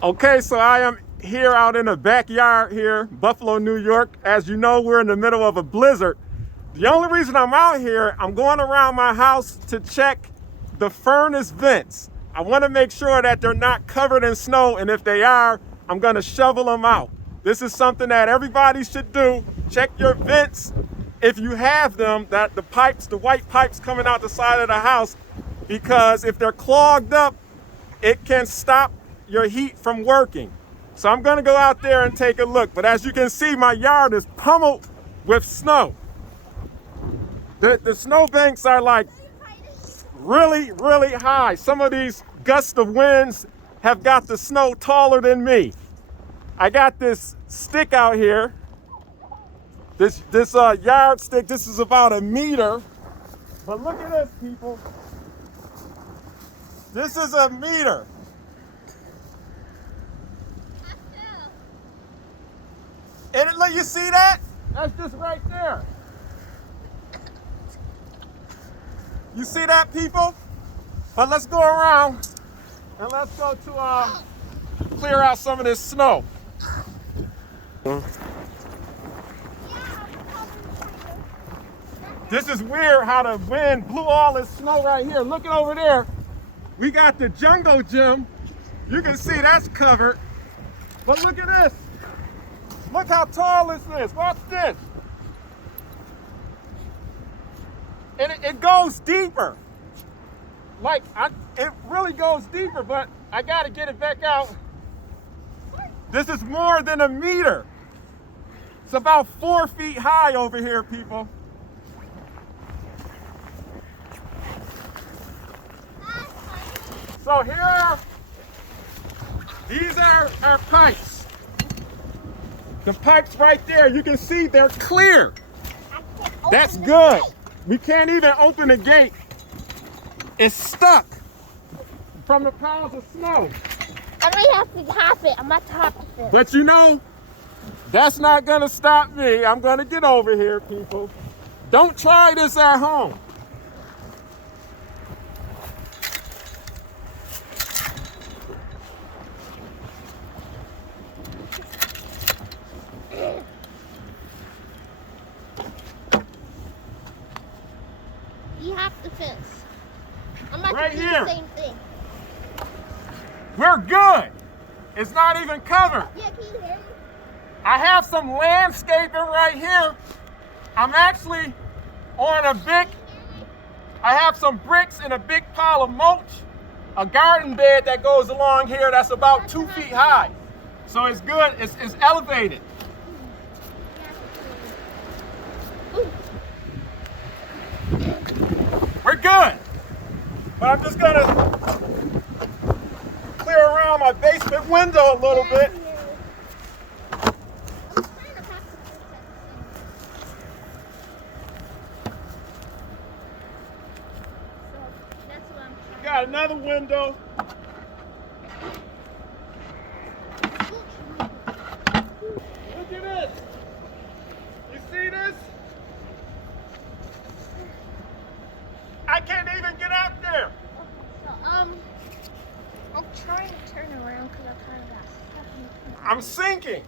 Okay, so I am here out in the backyard here, Buffalo, New York. As you know, we're in the middle of a blizzard. The only reason I'm out here, I'm going around my house to check the furnace vents. I want to make sure that they're not covered in snow, and if they are, I'm going to shovel them out. This is something that everybody should do. Check your vents if you have them, that the pipes, the white pipes coming out the side of the house, because if they're clogged up, it can stop your heat from working. So I'm gonna go out there and take a look. But as you can see, my yard is pummeled with snow. The snow banks are like really, really high. Some of these gusts of winds have got the snow taller than me. I got this stick out here. This yard stick, this is about a meter. But look at this, people. This is a meter. And look, you see that? That's just right there. You see that, people? But let's go around and let's go to clear out some of this snow. This is weird how the wind blew all this snow right here. Look at over there. We got the jungle gym. You can see that's covered. But look at this. Look how tall this is. Watch this. And it goes deeper. Like, it really goes deeper, but I gotta get it back out. This is more than a meter. It's about 4 feet high over here, people. So these are our pipes. The pipes right there, you can see they're clear. That's good. We can't even open the gate. It's stuck from the piles of snow. And we have to top it. I'm not topping it. But you know, that's not gonna stop me. I'm gonna get over here, people. Don't try this at home. You have to fence. I'm not Right gonna do here. the same thing. We're good. It's not even covered. Yeah, can you hear me? I have some landscaping right here. I'm actually on I have some bricks and a big pile of mulch, a garden bed that goes along here that's about 2 feet high. So it's good, it's elevated. We're good. But I'm just gonna clear around my basement window a little bit. Got another window. Look at this. You see this? I can't even get out there. So, I'm trying to turn around because I kind of got stuck. I'm sinking.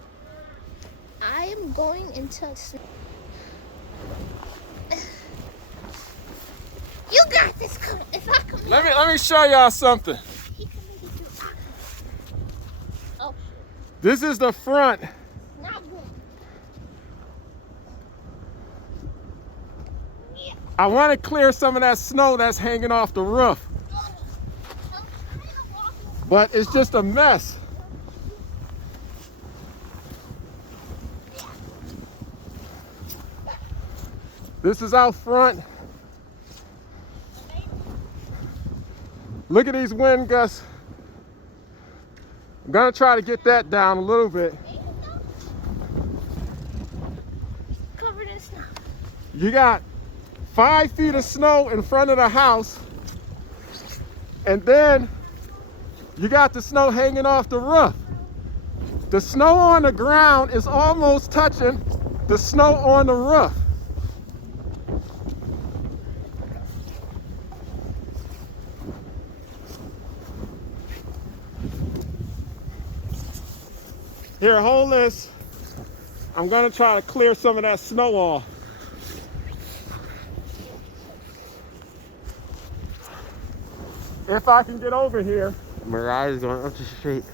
I am going into You got this. If I come Let me show y'all something. he can maybe do Oh, This is the front. not good. Yeah. I want to clear some of that snow that's hanging off the roof, but it's just a mess. This is out front. Look at these wind gusts. I'm gonna try to get that down a little bit. Covered in snow. You got 5 feet of snow in front of the house, and then you got the snow hanging off the roof. The snow on the ground is almost touching the snow on the roof. Here, hold this. I'm gonna try to clear some of that snow off. If I can get over here. Mariah's going up the street.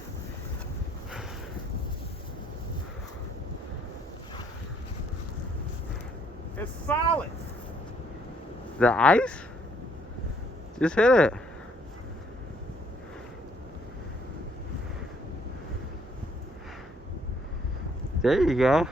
It's solid. The ice? Just hit it. There you go.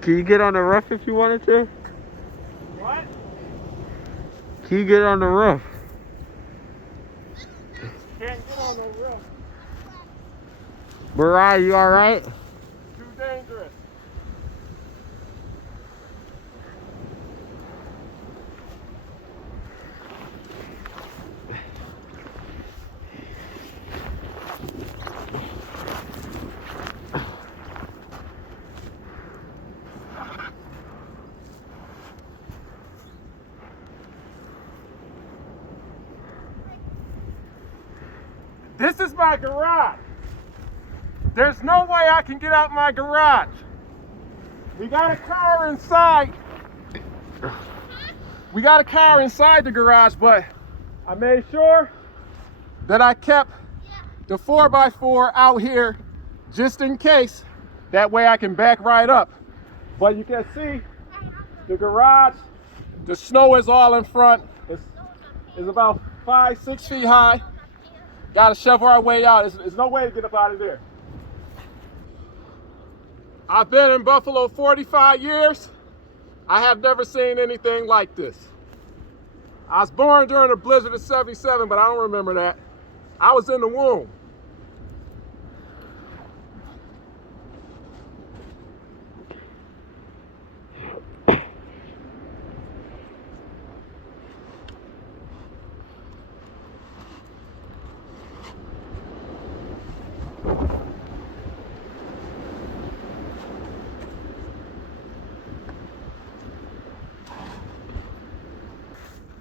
Can you get on the roof if you wanted to? What? Can you get on the roof? Can't get on no roof. Mariah, you alright? Too dangerous. This is my garage. There's no way I can get out my garage. We got a car inside. We got a car inside the garage, but I made sure that I kept the 4x4 out here just in case. That way I can back right up. But you can see the garage, the snow is all in front. It's about 5-6 feet high. Got to shovel our way out. There's no way to get up out of there. I've been in Buffalo 45 years. I have never seen anything like this. I was born during the blizzard of '77, but I don't remember that. I was in the womb.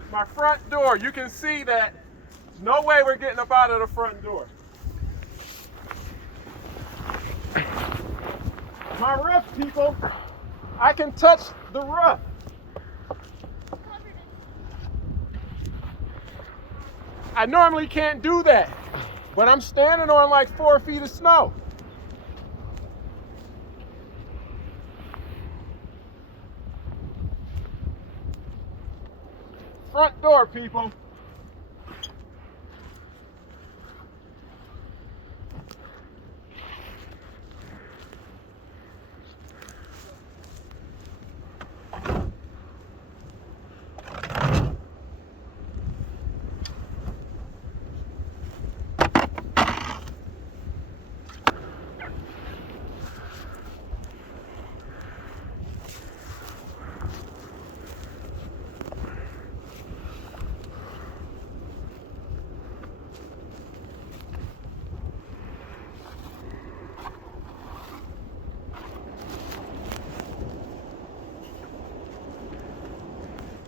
My front door, you can see that there's no way we're getting up out of the front door. My roof, people, I can touch the roof. I normally can't do that, but I'm standing on like 4 feet of snow. Front door, people.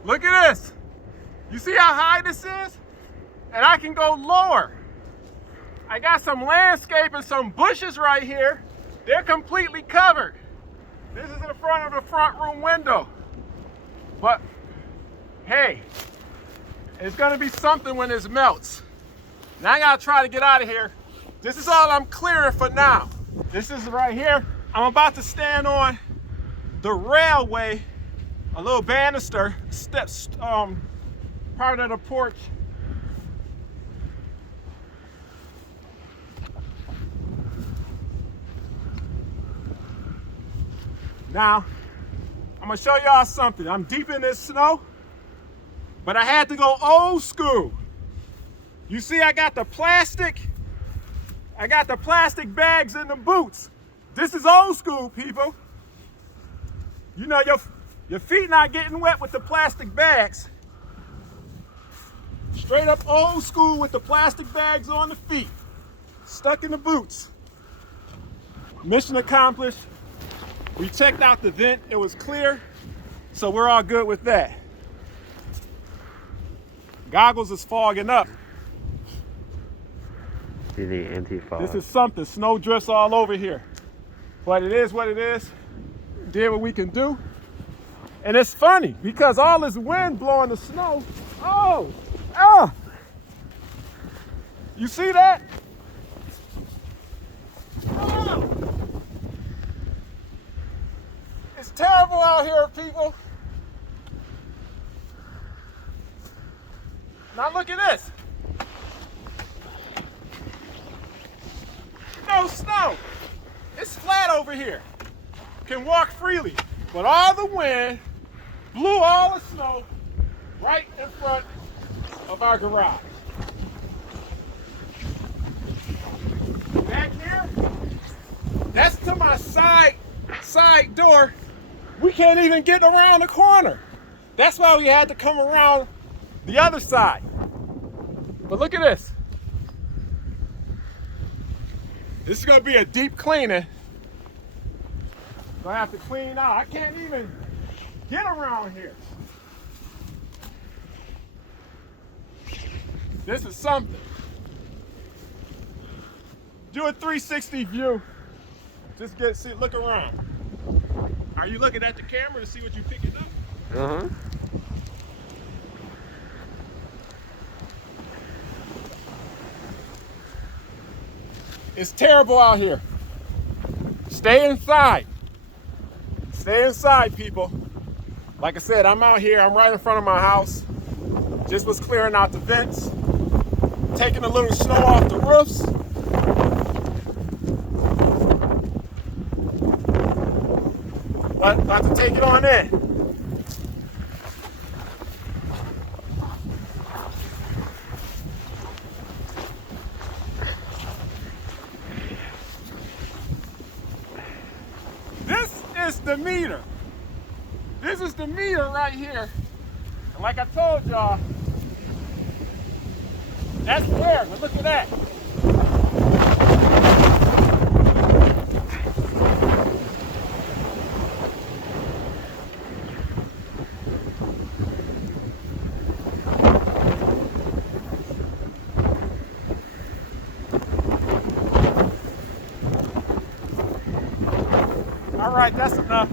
Look at this. You see how high this is? And I can go lower. I got some landscape and some bushes right here. They're completely covered. This is in front of the front room window. But hey, it's gonna be something when this melts. Now I gotta try to get out of here. This is all I'm clearing for now. This is right here. I'm about to stand on the railway, a little banister, steps, part of the porch. Now, I'm gonna show y'all something. I'm deep in this snow, but I had to go old school. You see, I got the plastic bags in the boots. This is old school, people. You know, your feet not getting wet with the plastic bags. Straight up old school with the plastic bags on the feet. Stuck in the boots. Mission accomplished. We checked out the vent, it was clear, so we're all good with that. Goggles is fogging up. You need anti-fog. This is something, snow drifts all over here. But it is what it is. Did what we can do. And it's funny because all this wind blowing the snow. Oh, ah. You see that? Oh. It's terrible out here, people. Now look at this. No snow. It's flat over here. Can walk freely. But all the wind blew all the snow right in front of our garage. Back here, that's to my side door. We can't even get around the corner. That's why we had to come around the other side. But look at this. This is gonna be a deep cleaning. Gonna have to clean out. I can't even get around here. This is something. Do a 360 view. Just look around. Are you looking at the camera to see what you're picking up? Uh-huh. It's terrible out here. Stay inside. Stay inside, people. Like I said, I'm out here. I'm right in front of my house. Just was clearing out the vents. Taking a little snow off the roofs. But about to take it on in. This is the meter. This is the meter right here. And like I told y'all, that's there, but look at that. All right, that's enough.